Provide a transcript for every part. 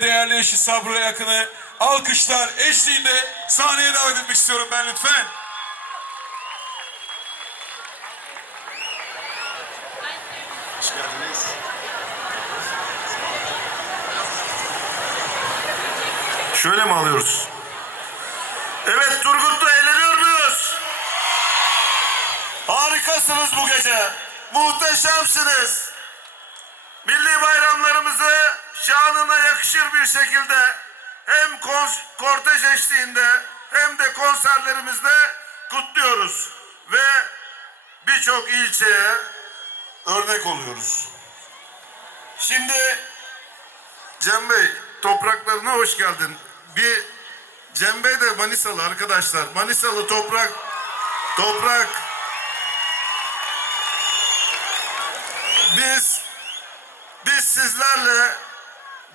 değerli eşi Sabri Yakın'ı alkışlar eşliğinde sahneye davet etmek istiyorum ben lütfen. Hoş geldiniz. Şöyle mi alıyoruz? Evet Turgut'la eğleniyor muyuz? Harikasınız bu gece. Muhteşemsiniz. Milli bayramlarımızı şanına yakışır bir şekilde hem kortej eşliğinde hem de konserlerimizde kutluyoruz. Ve birçok ilçeye örnek oluyoruz. Şimdi Cem Bey topraklarına hoş geldin. Bir Cem Bey de Manisalı arkadaşlar. Manisalı toprak toprak biz sizlerle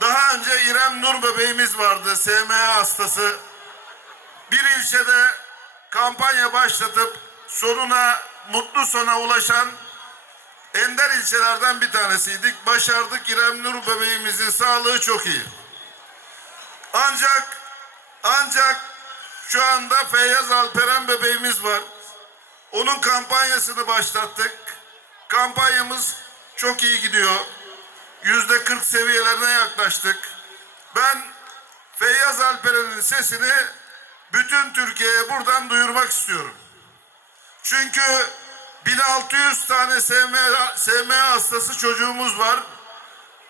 daha önce İrem Nur bebeğimiz vardı. SMA hastası. Bir ilçede kampanya başlatıp sonuna mutlu sona ulaşan ender ilçelerden bir tanesiydik. Başardık İrem Nur bebeğimizin sağlığı çok iyi. Ancak ancak şu anda Feyyaz Alperen bebeğimiz var. Onun kampanyasını başlattık. Kampanyamız çok iyi gidiyor. Yüzde 40 seviyelerine yaklaştık. Ben Feyyaz Alperen'in sesini bütün Türkiye'ye buradan duyurmak istiyorum. Çünkü 1600 tane SMA, SMA hastası çocuğumuz var.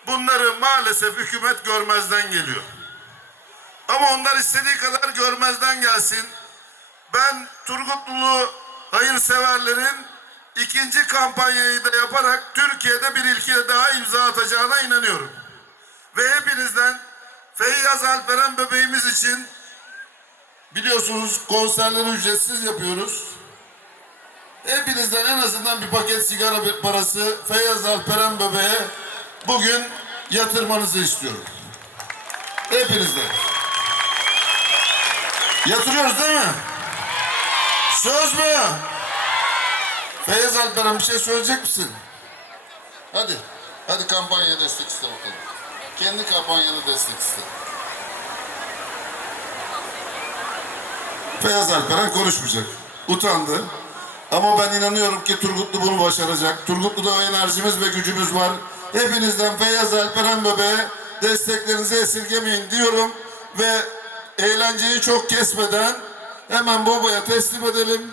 Bunları maalesef hükümet görmezden geliyor. Ama onlar istediği kadar görmezden gelsin. Ben Turgutlulu hayırseverlerin ikinci kampanyayı da yaparak Türkiye'de bir ilkiye daha imza atacağına inanıyorum. Ve hepinizden Feyyaz Alperen bebeğimiz için biliyorsunuz konserleri ücretsiz yapıyoruz. Hepinizden en azından bir paket sigara parası Feyyaz Alperen bebeğe bugün yatırmanızı istiyorum. Hepinizden. Yatırıyoruz değil mi? Söz mü? Feyyaz Alperen bir şey söyleyecek misin? Hadi. Hadi kampanya destek iste bakalım. Kendi kampanyanı destek iste. Feyyaz Alperen konuşmayacak. Utandı. Ama ben inanıyorum ki Turgutlu bunu başaracak. Turgutlu'da enerjimiz ve gücümüz var. Hepinizden Feyyaz Alperen bebeğe desteklerinizi esirgemeyin diyorum. Ve eğlenceyi çok kesmeden hemen babaya teslim edelim.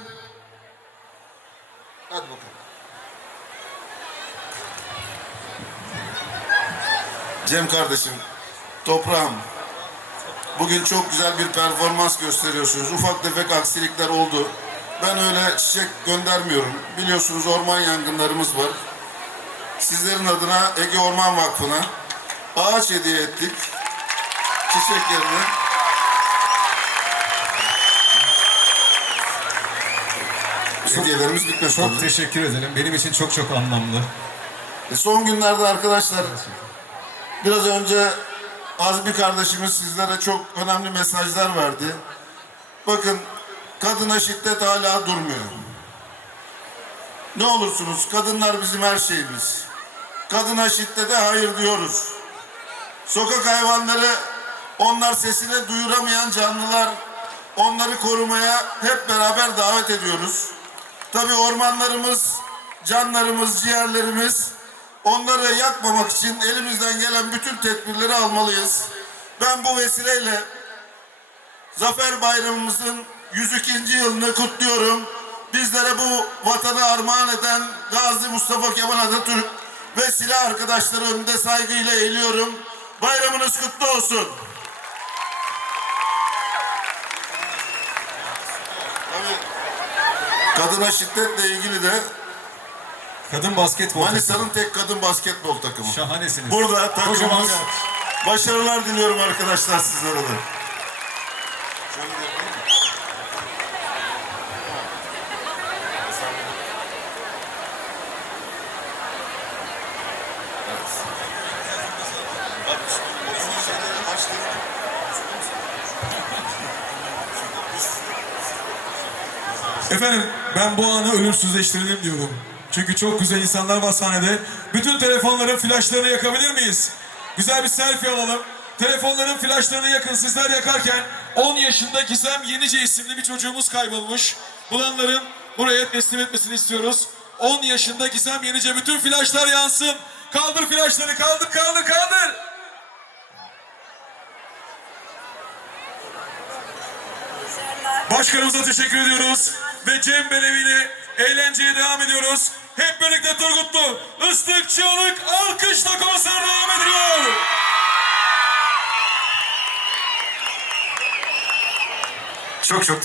Hadi bakalım. Cem kardeşim, toprağım. Bugün çok güzel bir performans gösteriyorsunuz. Ufak tefek aksilikler oldu. Ben öyle çiçek göndermiyorum. Biliyorsunuz orman yangınlarımız var. Sizlerin adına Ege Orman Vakfı'na ağaç hediye ettik. Çiçeklerini. Hediyelerimiz bitmez Çok teşekkür ederim. Benim için çok çok anlamlı. E, Son günlerde arkadaşlar biraz önce Azmi kardeşimiz sizlere çok önemli mesajlar verdi. Bakın kadına şiddet hala durmuyor. Ne olursunuz kadınlar bizim her şeyimiz. Kadına şiddete hayır diyoruz. Sokak hayvanları onlar sesini duyuramayan canlılar onları korumaya hep beraber davet ediyoruz. Tabii ormanlarımız, canlarımız, ciğerlerimiz onları yakmamak için elimizden gelen bütün tedbirleri almalıyız. Ben bu vesileyle Zafer Bayramımızın 102. yılını kutluyorum. Bizlere bu vatanı armağan eden Gazi Mustafa Kemal Atatürk ve silah arkadaşları önünde saygıyla eğiliyorum. Bayramınız kutlu olsun. Kadına şiddetle ilgili de Kadın basketbol. Manisa'nın tek kadın basketbol takımı. Şahanesiniz. Burada takımımız. Başarılar diliyorum arkadaşlar sizlere de. Evet. Bak, Efendim ben bu anı ölümsüzleştirelim diyorum. Çünkü çok güzel insanlar var sahnede. Bütün telefonların flaşlarını yakabilir miyiz? Güzel bir selfie alalım. Telefonların flaşlarını yakın sizler yakarken 10 yaşında Gizem Yenice isimli bir çocuğumuz kaybolmuş. Bulanların buraya teslim etmesini istiyoruz. 10 yaşında Gizem Yenice bütün flaşlar yansın. Kaldır flaşları kaldır kaldır kaldır. Başkanımıza teşekkür ediyoruz. Ve Cem Belevi ile eğlenceye devam ediyoruz. Hep birlikte Turgutlu, ıslık, çığlık, alkışla konser devam ediyor. Çok çok